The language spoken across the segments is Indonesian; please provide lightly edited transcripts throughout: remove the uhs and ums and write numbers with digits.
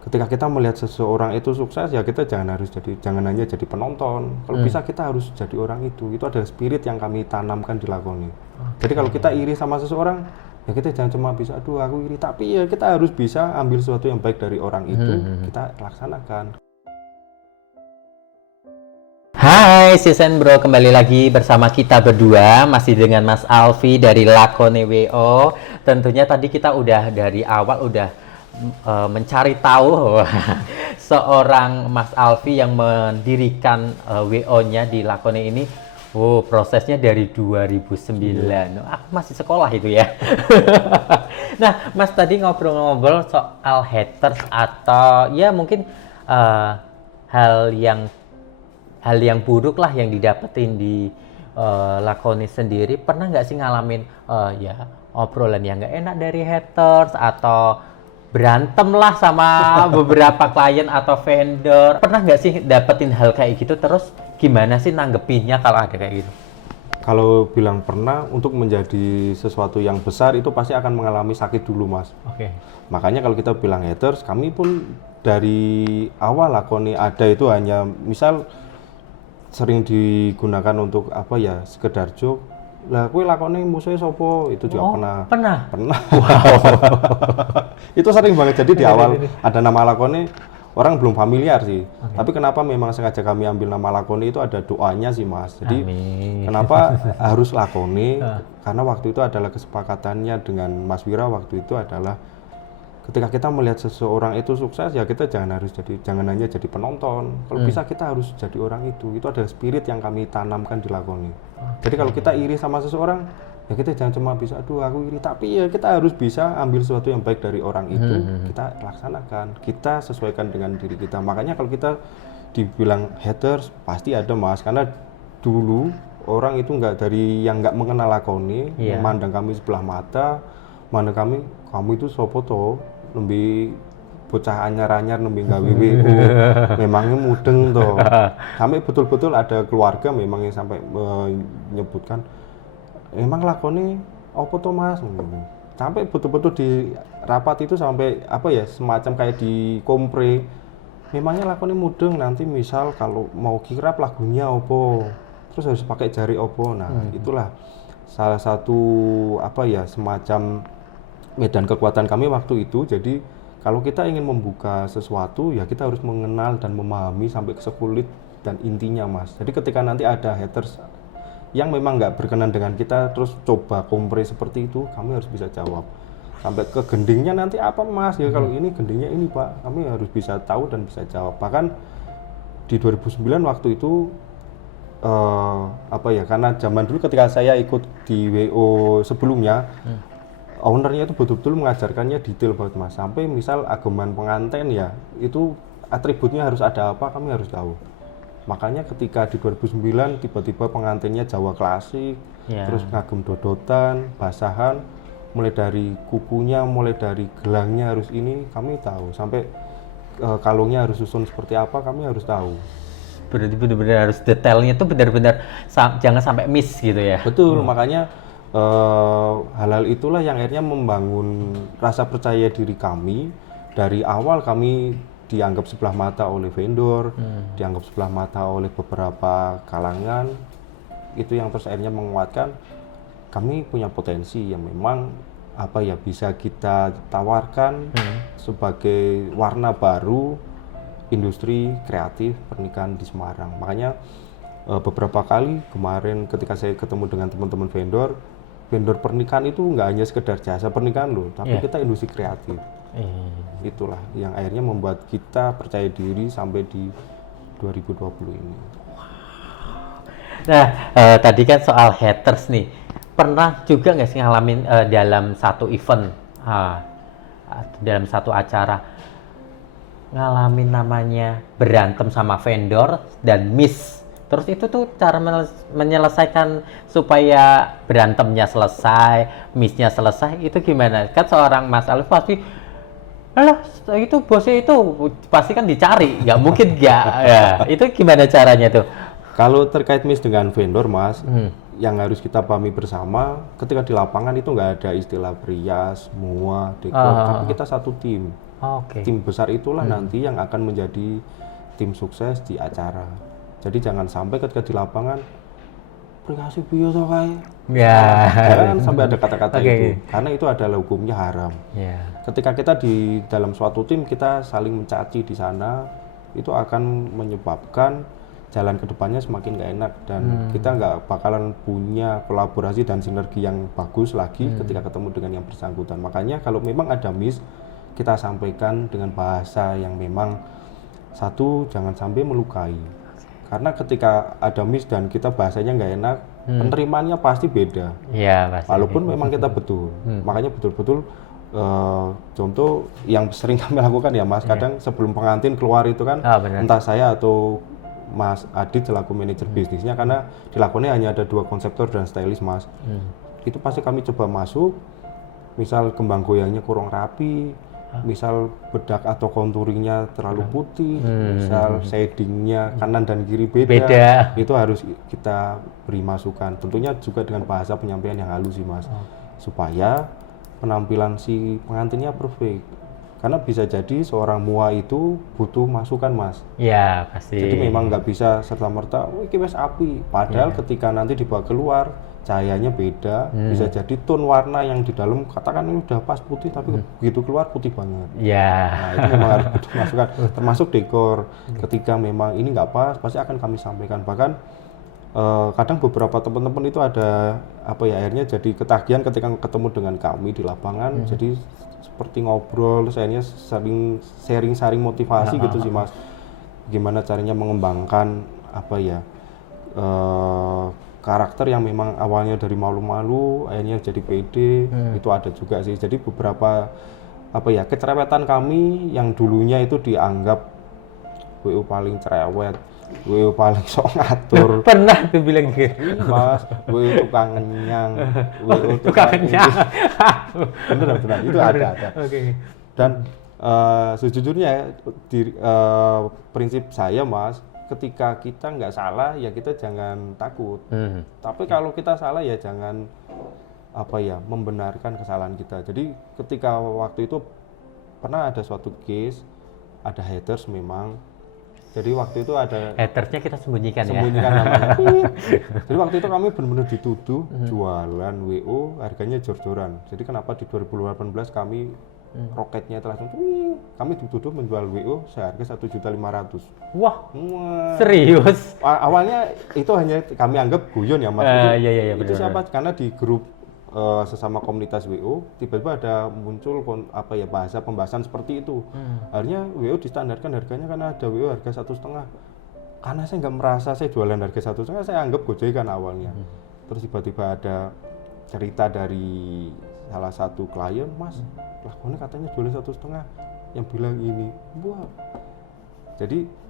ketika kita melihat seseorang itu sukses ya kita jangan hanya jadi penonton. Kalau bisa kita harus jadi orang itu. Itu adalah spirit yang kami tanamkan di Lakoni. Jadi kalau kita iri sama seseorang ya kita jangan cuma bisa aduh aku iri, tapi ya kita harus bisa ambil sesuatu yang baik dari orang itu, kita laksanakan. Hai Season Bro, kembali lagi bersama kita berdua, masih dengan Mas Alfi dari Lakoni WO. Tentunya tadi kita udah dari awal mencari tahu seorang Mas Alfi yang mendirikan WO-nya di Lakoni ini. Oh, prosesnya dari 2009. Aku masih sekolah itu ya. Nah, Mas tadi ngobrol-ngobrol soal haters atau ya mungkin hal yang buruk lah yang didapetin di Lakoni sendiri. Pernah nggak sih ngalamin ya obrolan yang nggak enak dari haters atau berantem lah sama beberapa klien atau vendor? Pernah nggak sih dapetin hal kayak gitu? Terus gimana sih nanggepinnya kalau ada kayak gitu? Kalau bilang pernah, untuk menjadi sesuatu yang besar itu pasti akan mengalami sakit dulu, Mas. Oke. Makanya kalau kita bilang haters, kami pun dari awal Lakoni ada itu hanya misal sering digunakan untuk apa ya, sekedar joke. Lah kowe Lakoni musuhnya sopo? Itu juga pernah. Wow. Itu sering banget. Jadi di awal ada nama Lakoni, orang belum familiar sih. Tapi kenapa memang sengaja kami ambil nama Lakoni itu ada doanya sih, Mas. Jadi kenapa harus Lakoni? Karena waktu itu adalah kesepakatannya dengan Mas Wira waktu itu adalah ketika kita melihat seseorang itu sukses ya kita jangan hanya jadi penonton. Kalau bisa kita harus jadi orang itu. Itu adalah spirit yang kami tanamkan di Lakoni. Jadi kalau kita iri sama seseorang ya kita jangan cuma bisa aduh aku iri, tapi ya kita harus bisa ambil sesuatu yang baik dari orang itu, kita laksanakan, kita sesuaikan dengan diri kita. Makanya kalau kita dibilang haters pasti ada, Mas, karena dulu orang itu yang nggak mengenal Lakoni, memandang kami sebelah mata, mandang kamu itu sopo to, lebih bocah anyar-anyar nembe gawe WO, memangnya mudeng toh. Sampai betul-betul ada keluarga memang yang sampai menyebutkan emang Lakoni apa toh, Mas? Sampai betul-betul di rapat itu sampai apa ya, semacam kayak di kompre, memangnya Lakoni mudeng, nanti misal kalau mau kirap lagunya opo, terus harus pakai jari opo. Nah itulah salah satu apa ya, semacam medan kekuatan kami waktu itu. Jadi kalau kita ingin membuka sesuatu ya kita harus mengenal dan memahami sampai ke sekulit dan intinya, Mas. Jadi ketika nanti ada haters yang memang nggak berkenan dengan kita terus coba kompre seperti itu, kami harus bisa jawab sampai ke gendingnya nanti apa, Mas, ya kalau ini gendingnya ini, Pak, kami harus bisa tahu dan bisa jawab. Bahkan di 2009 waktu itu apa ya, karena zaman dulu ketika saya ikut di WO sebelumnya, ownernya itu betul-betul mengajarkannya detail banget, Mas, sampai misal ageman pengantin ya itu atributnya harus ada apa, kami harus tahu. Makanya ketika di 2009 tiba-tiba pengantinnya Jawa klasik, terus ngagem dodotan, basahan, mulai dari kukunya, mulai dari gelangnya harus ini, kami tahu. Sampai kalungnya harus susun seperti apa, kami harus tahu. Berarti benar-benar harus detailnya tuh benar-benar jangan sampai miss gitu ya. Betul, makanya hal-hal itulah yang akhirnya membangun rasa percaya diri kami. Dari awal kami dianggap sebelah mata oleh vendor, dianggap sebelah mata oleh beberapa kalangan, itu yang terus akhirnya menguatkan kami punya potensi yang memang apa ya bisa kita tawarkan sebagai warna baru industri kreatif pernikahan di Semarang. Makanya beberapa kali kemarin ketika saya ketemu dengan teman-teman vendor pernikahan itu nggak hanya sekedar jasa pernikahan loh, tapi kita industri kreatif. Itulah yang akhirnya membuat kita percaya diri sampai di 2020 ini. Nah, tadi kan soal haters nih. Pernah juga nggak sih ngalamin dalam satu event, dalam satu acara, ngalamin namanya berantem sama vendor dan miss? Terus itu tuh cara menyelesaikan supaya berantemnya selesai, missnya selesai, itu gimana? Kan seorang Mas Alif pasti, alah itu bosnya itu pasti kan dicari, nggak mungkin nggak. Ya, itu gimana caranya tuh? Kalau terkait miss dengan vendor, Mas, yang harus kita pahami bersama, ketika di lapangan itu nggak ada istilah pria, semua, dekor, tapi kita satu tim. Oke. Tim besar itulah nanti yang akan menjadi tim sukses di acara. Jadi jangan sampai ketika di lapangan aplikasi bio toh kae. Ya. Jangan sampai ada kata-kata Oke. itu, karena itu adalah hukumnya haram. Ya. Ketika kita di dalam suatu tim kita saling mencaci di sana, itu akan menyebabkan jalan ke depannya semakin gak enak dan kita nggak bakalan punya kolaborasi dan sinergi yang bagus lagi ketika ketemu dengan yang bersangkutan. Makanya kalau memang ada miss, kita sampaikan dengan bahasa yang memang satu, jangan sampai melukai. Karena ketika ada miss dan kita bahasanya nggak enak, penerimaannya pasti beda. Iya, pasti. Walaupun memang kita betul. Makanya betul-betul contoh yang sering kami lakukan ya Mas, kadang sebelum pengantin keluar itu kan, benar. entah saya atau Mas Adit selaku manajer bisnisnya, karena dilakukannya hanya ada 2 konseptor dan stylist Mas. Itu pasti kami coba masuk, misal kembang goyangnya kurang rapi, misal bedak atau contouringnya terlalu putih, misal shadingnya kanan dan kiri beda, itu harus kita beri masukan. Tentunya juga dengan bahasa penyampaian yang halus sih Mas, supaya penampilan si pengantinnya perfect. Karena bisa jadi seorang mua itu butuh masukan Mas. Iya, pasti. Jadi memang nggak bisa serta-merta, wih wes api. Padahal ketika nanti dibawa keluar, cahayanya beda. Bisa jadi tone warna yang di dalam katakan ini udah pas putih, tapi begitu keluar putih banget. Iya. Nah itu memang harus butuh masukan. Termasuk dekor. Ketika memang ini nggak pas, pasti akan kami sampaikan. Bahkan kadang beberapa teman-teman itu ada apa ya, akhirnya jadi ketagihan ketika ketemu dengan kami di lapangan. Jadi seperti ngobrol, saya sering sharing motivasi gitu sih Mas. Gimana caranya mengembangkan apa ya, karakter yang memang awalnya dari malu-malu akhirnya jadi pede. Itu ada juga sih. Jadi beberapa apa ya, kecerewetan kami yang dulunya itu dianggap WO paling cerewet, WO paling sok ngatur. Pernah tuh bilang gitu. Mas, WO tukang ngenyang, WO Tukang kenyang. bener itu ada. Oke. Dan sejujurnya prinsip saya Mas, ketika kita nggak salah ya kita jangan takut. Tapi kalau kita salah ya jangan apa ya, membenarkan kesalahan kita. Jadi ketika waktu itu pernah ada suatu case, ada haters memang. Jadi waktu itu ada Hatersnya kita sembunyikan ya. namanya. Jadi waktu itu kami benar-benar dituduh jualan WO harganya jor-joran. Jadi kenapa di 2018 kami roketnya telah kami dituduh menjual WO seharga 1.500.000. Wah, serius? Awalnya itu hanya kami anggap guyon ya Mas. Iya, Itu siapa? Karena di grup sesama komunitas WO tiba-tiba ada muncul apa ya, bahasa pembahasan seperti itu. Akhirnya WO distandarkan harganya karena ada WO harga 1,5. Karena saya nggak merasa saya jualan harga 1,5, saya anggap gojekan awalnya. Terus tiba-tiba ada cerita dari salah satu klien, Mas, lakonnya katanya jualan 1,5, yang bilang ini, wah. Jadi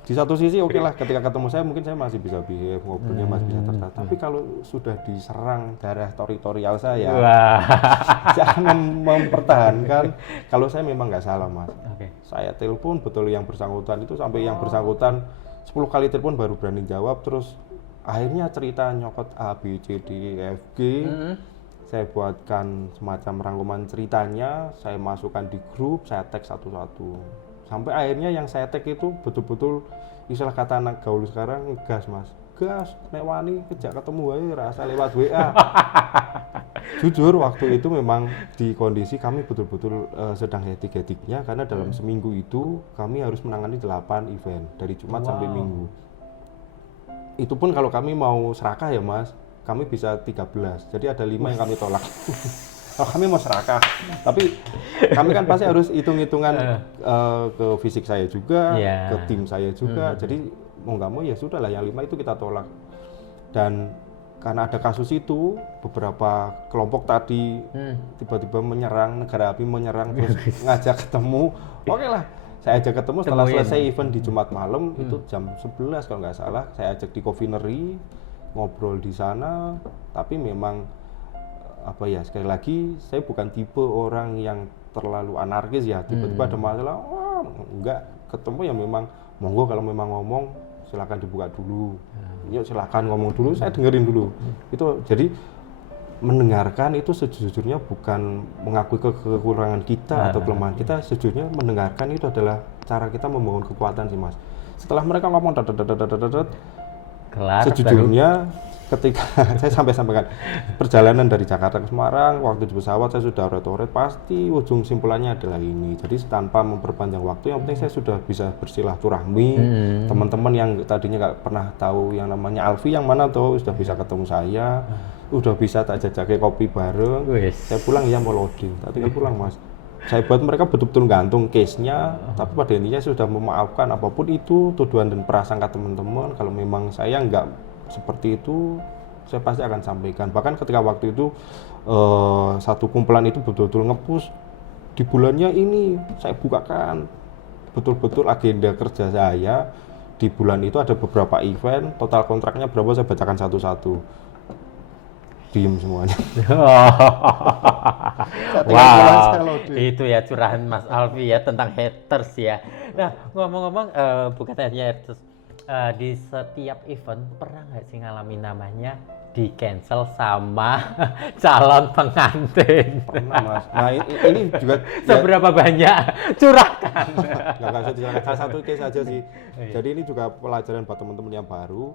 di satu sisi oke lah, ketika ketemu saya mungkin saya masih bisa behave, ngobrolnya masih bisa tertata. Tapi kalau sudah diserang darah teritorial saya, saya akan mempertahankan kalau saya memang nggak salah Mas. Saya telepon betul yang bersangkutan itu, sampai yang bersangkutan 10 kali telepon baru berani jawab. Terus akhirnya cerita nyokot A, B, C, D, E, F, G. Saya buatkan semacam rangkuman ceritanya, saya masukkan di grup, saya tag satu-satu. Sampai akhirnya yang saya tag itu betul-betul istilah kata anak gaul sekarang, gas Mas, gas, nek wani kejak ketemu aja rasa lewat WA. Jujur waktu itu memang di kondisi kami betul-betul sedang hektik-hektiknya, karena dalam seminggu itu kami harus menangani 8 event dari Jumat sampai Minggu. Itu pun kalau kami mau serakah ya Mas, kami bisa 13, jadi ada 5 yang kami tolak. Kalau kami mau serakah, tapi kami kan pasti harus hitung-hitungan ke fisik saya juga, ke tim saya juga. Jadi mau nggak mau ya sudah lah, yang 5 itu kita tolak. Dan karena ada kasus itu, beberapa kelompok tadi tiba-tiba menyerang, negara api menyerang, terus ngajak ketemu. Oke lah, saya ajak ketemu setelah selesai event di Jumat malam, itu jam 11 kalau nggak salah. Saya ajak di Covinery, ngobrol di sana. Tapi memang apa ya, sekali lagi saya bukan tipe orang yang terlalu anarkis ya, tiba-tiba ada masalah, enggak, ketemu ya memang monggo, kalau memang ngomong silakan dibuka dulu, yuk silakan ngomong dulu, saya dengerin dulu. Itu jadi mendengarkan itu sejujurnya bukan mengakui kekurangan kita atau kelemahan kita, sejujurnya mendengarkan itu adalah cara kita membangun kekuatan sih Mas. Setelah mereka ngomong Kelar, sejujurnya ketika saya sampaikan perjalanan dari Jakarta ke Semarang, waktu di pesawat saya sudah oret-oret, pasti ujung simpulannya adalah ini. Jadi tanpa memperpanjang waktu, yang penting saya sudah bisa bersilaturahmi. Teman-teman yang tadinya nggak pernah tahu yang namanya Alfi yang mana tuh, sudah bisa ketemu saya, udah bisa tak jajaki kopi bareng. Saya pulang ya mau loading, tak tinggal pulang Mas. Saya buat mereka betul-betul gantung case-nya, tapi pada intinya sudah memaafkan apapun itu tuduhan dan prasangka teman-teman. Kalau memang saya nggak seperti itu, saya pasti akan sampaikan. Bahkan ketika waktu itu satu kumpulan itu betul-betul nge-push di bulannya ini, saya bukakan betul-betul agenda kerja saya di bulan itu ada beberapa event, total kontraknya berapa saya bacakan satu-satu. Diem semuanya. Wow, itu ya curahan Mas Alfi ya tentang haters ya. Nah, ngomong-ngomong bukan hanya haters, di setiap event pernah nggak sih ngalamin namanya di cancel sama calon pengantin? Pernah Mas. Nah ini juga seberapa banyak curahkan? Nggak usah dicurahkan, salah satu case aja sih. Jadi ini juga pelajaran buat teman-teman yang baru.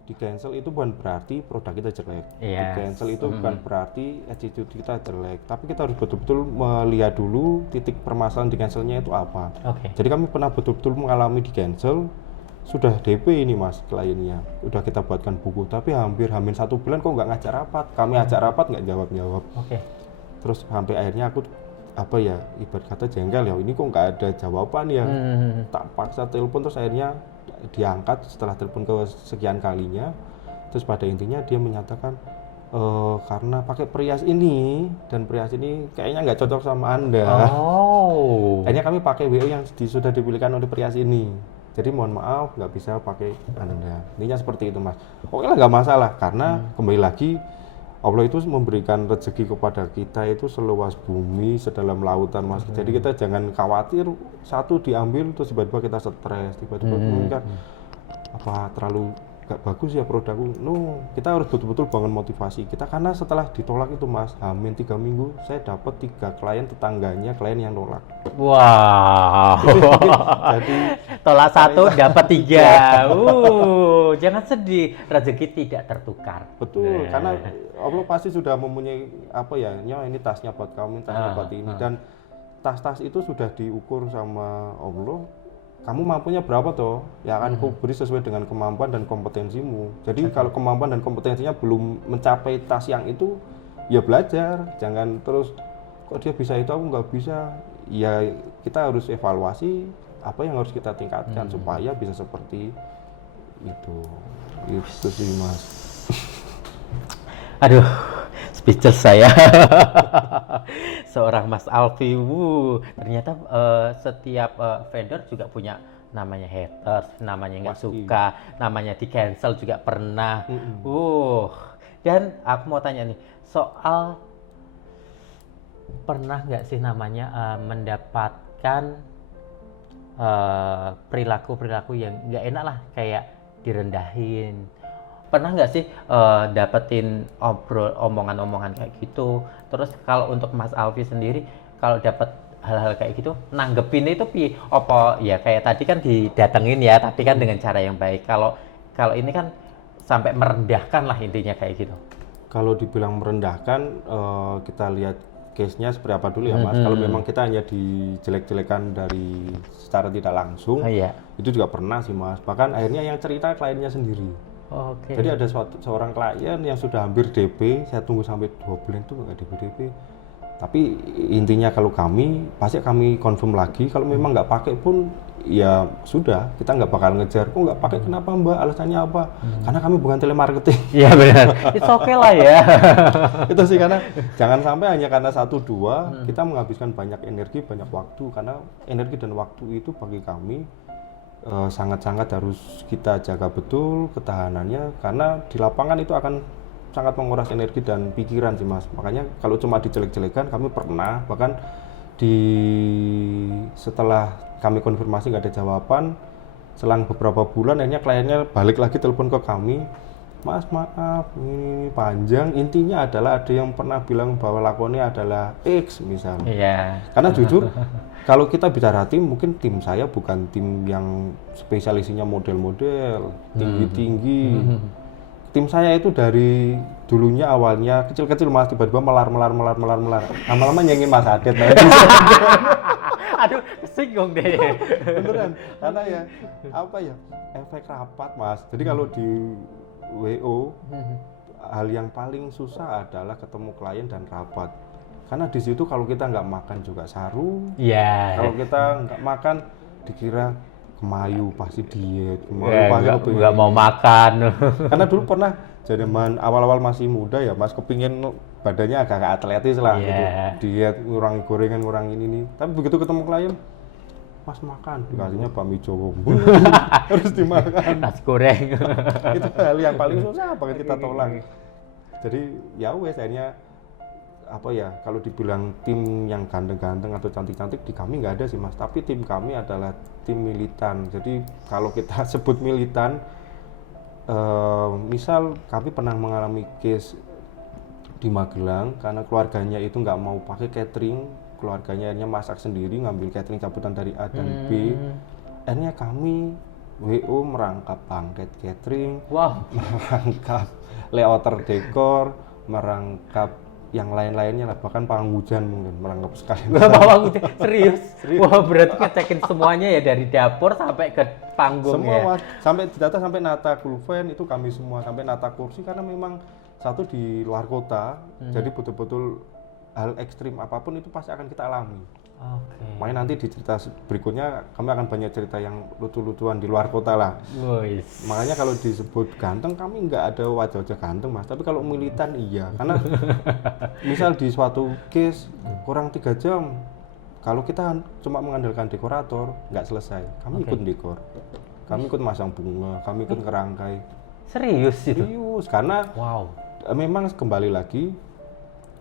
Di cancel itu bukan berarti produk kita jelek. Di cancel itu bukan berarti attitude kita jelek. Tapi kita harus betul-betul melihat dulu titik permasalahan di cancelnya itu apa. Jadi kami pernah betul-betul mengalami di cancel, sudah DP ini Mas kliennya. Udah kita buatkan buku, tapi hampir 1 bulan kok nggak ngajak rapat. Kami ajak rapat nggak jawab-jawab. Terus sampai akhirnya aku ibarat kata jengkel ya, ini kok nggak ada jawaban ya. Tak paksa telepon, terus akhirnya diangkat setelah telepon ke sekian kalinya. Terus pada intinya dia menyatakan karena pakai perias ini dan perias ini kayaknya nggak cocok sama Anda. Akhirnya kami pakai WO yang sudah dipilihkan oleh perias ini. Jadi mohon maaf nggak bisa pakai Anda. Intinya seperti itu Mas. Oke lah, nggak masalah karena kembali lagi Allah itu memberikan rezeki kepada kita itu seluas bumi, sedalam lautan Mas. Jadi kita jangan khawatir satu diambil terus tiba-tiba kita stres, tiba-tiba kan apa terlalu gak bagus ya produkku. No, kita harus betul-betul bangun motivasi kita karena setelah ditolak itu Mas, hamin 3 minggu saya dapat 3 klien tetangganya, klien yang nolak. Wow. Jadi tolak 1 dapat 3. Jangan sedih, rezeki tidak tertukar. Betul, karena Allah pasti sudah mempunyai ini tasnya buat kamu, tasnya buat ini, dan tas-tas itu sudah diukur sama Allah. Kamu mampunya berapa toh? Ya akan ku beri sesuai dengan kemampuan dan kompetensimu. Jadi kalau kemampuan dan kompetensinya belum mencapai tas yang itu, ya belajar. Jangan terus kok dia bisa itu aku nggak bisa. Ya kita harus evaluasi apa yang harus kita tingkatkan supaya bisa seperti itu. Itu sih Mas. Aduh, speechless saya. Seorang Mas Alfi, ternyata setiap vendor juga punya namanya haters, namanya nggak suka, namanya di cancel juga pernah. Dan aku mau tanya nih, soal pernah nggak sih namanya mendapatkan perilaku-perilaku yang nggak enak lah, kayak direndahin? Pernah nggak sih dapetin omongan-omongan kayak gitu? Terus kalau untuk Mas Alfi sendiri, kalau dapet hal-hal kayak gitu, nanggepin itu apa ya, kayak tadi kan didatengin ya, tapi kan dengan cara yang baik. Kalau ini kan sampai merendahkan lah intinya kayak gitu. Kalau dibilang merendahkan, kita lihat case-nya seperti apa dulu ya Mas. Kalau memang kita hanya dijelek-jelekan dari secara tidak langsung, itu juga pernah sih Mas. Bahkan akhirnya yang cerita kliennya sendiri. Jadi ada seorang klien yang sudah hampir DP, saya tunggu sampai 2 bulan itu nggak DP. Tapi intinya kalau pasti kami confirm lagi, kalau memang nggak pakai pun ya sudah, kita nggak bakal ngejar. Kok nggak pakai, kenapa Mbak? Alasannya apa? Karena kami bukan telemarketing. Iya benar, it's okay lah ya. Itu sih, karena jangan sampai hanya karena 1-2 kita menghabiskan banyak energi, banyak waktu. Karena energi dan waktu itu bagi kami sangat-sangat harus kita jaga betul ketahanannya, karena di lapangan itu akan sangat menguras energi dan pikiran sih Mas. Makanya kalau cuma dijelek-jelekan, kami pernah bahkan setelah kami konfirmasi nggak ada jawaban, selang beberapa bulan akhirnya kliennya balik lagi telepon ke kami, Mas maaf ini panjang, intinya adalah ada yang pernah bilang bahwa lakonnya adalah X misalnya. Iya. Karena jujur kalau kita bicara tim, mungkin tim saya bukan tim yang spesialisinya model-model tinggi-tinggi. Tim saya itu dari dulunya awalnya kecil-kecil Mas, tiba-tiba melar. Lama-lama nyengin Mas Adet. Aduh, singgung deh. Beneran, karena ya apa ya, efek rapat Mas. Jadi kalau di WO hal yang paling susah adalah ketemu klien dan rapat. Karena di situ kalau kita nggak makan juga saru. Iya. Kalau kita nggak makan dikira kemayu pasti diet, kemayu Ya, pasti nggak kepingin. mau makan. Karena dulu pernah zaman awal-awal masih muda ya Mas, kepingin badannya agak atletis lah Iya. gitu. Diet, ngurangi gorengan, ngurangi ini. Tapi begitu ketemu klien, Mas makan, dikasihnya bakmi Jawa. Harus dimakan. Nasi goreng. Itu hal yang paling susah banget kita tolak. Jadi ya wes akhirnya apa ya, kalau dibilang tim yang ganteng-ganteng atau cantik-cantik di kami nggak ada sih Mas, tapi tim kami adalah tim militan. Jadi kalau kita sebut militan, misal kami pernah mengalami case di Magelang karena keluarganya itu nggak mau pakai catering, keluarganya akhirnya masak sendiri, ngambil catering cabutan dari A dan B. Akhirnya kami WO merangkap bangket catering, Wow. merangkap layouter dekor, merangkap yang lain-lainnya lah, bahkan panggung hujan mungkin merangkap sekali. Bawa serius. Wah, berarti ngecekin semuanya ya dari dapur sampai ke panggung Semua ya. Mas, sampai data sampai nata pulpen itu kami semua, sampai nata kursi karena memang satu di luar kota, jadi betul-betul hal ekstrim apapun itu pasti akan kita alami. Oke. Makanya nanti di cerita berikutnya kami akan banyak cerita yang lucu-lucuan di luar kota lah. Wis. Makanya kalau disebut ganteng kami nggak ada wajah-wajah ganteng Mas, tapi kalau militan iya. Karena misal di suatu case kurang 3 jam, kalau kita cuma mengandalkan dekorator nggak selesai. Kami ikut dekor, kami ikut masang bunga, kami ikut ngerangkai. Serius itu. Serius, karena Wow. memang kembali lagi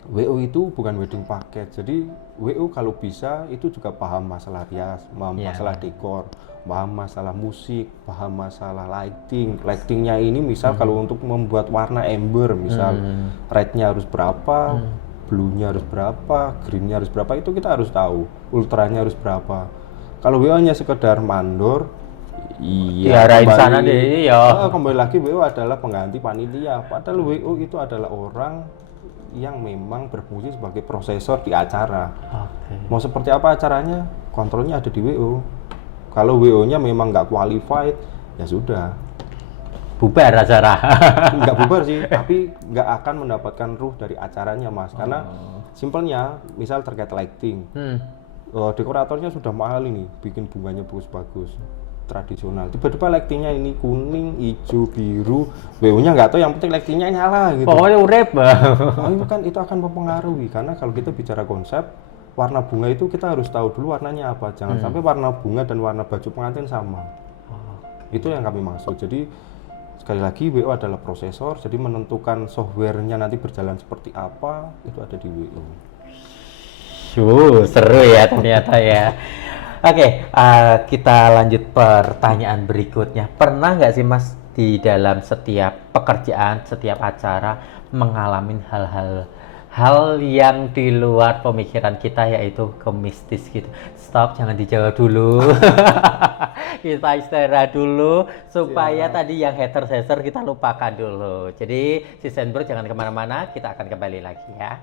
WO itu bukan wedding packet. Jadi WO kalau bisa itu juga paham masalah rias, paham Iya. masalah dekor, paham masalah musik, paham masalah lighting. Lightingnya ini misal kalau untuk membuat warna ember, misal rednya harus berapa, blue-nya harus berapa, green-nya harus berapa, itu kita harus tahu. Ultranya harus berapa. Kalau WO hanya sekedar mandor, iya. Diarahin sana deh, ya. Kembali lagi WO adalah pengganti panitia. Padahal WO itu adalah orang yang memang berfungsi sebagai prosesor di acara. Oke. Mau seperti apa acaranya, kontrolnya ada di WO. Kalau WO-nya memang nggak qualified, ya sudah. Bubar acara. Nggak bubar sih, tapi nggak akan mendapatkan ruh dari acaranya Mas. Karena simpelnya, misal terkait lighting, dekoratornya sudah mahal ini, bikin bunganya bagus-bagus, tradisional. Tiba-tiba lightingnya ini kuning, hijau, biru, WO-nya nggak tahu, yang penting lightingnya nyala gitu. Pokoknya urip. Nah, itu akan mempengaruhi, karena kalau kita bicara konsep warna bunga itu kita harus tahu dulu warnanya apa, jangan sampai warna bunga dan warna baju pengantin sama. Itu yang kami maksud. Jadi sekali lagi WO adalah prosesor, jadi menentukan softwarenya nanti berjalan seperti apa itu ada di WO. Seru ya ternyata ya. Oke, kita lanjut pertanyaan berikutnya. Pernah nggak sih Mas di dalam setiap pekerjaan, setiap acara mengalami hal yang di luar pemikiran kita, yaitu ke mistis gitu? Stop, jangan dijawab dulu. Kita istirahat dulu supaya tadi yang haters kita lupakan dulu. Jadi si Senbro jangan kemana-mana, kita akan kembali lagi ya.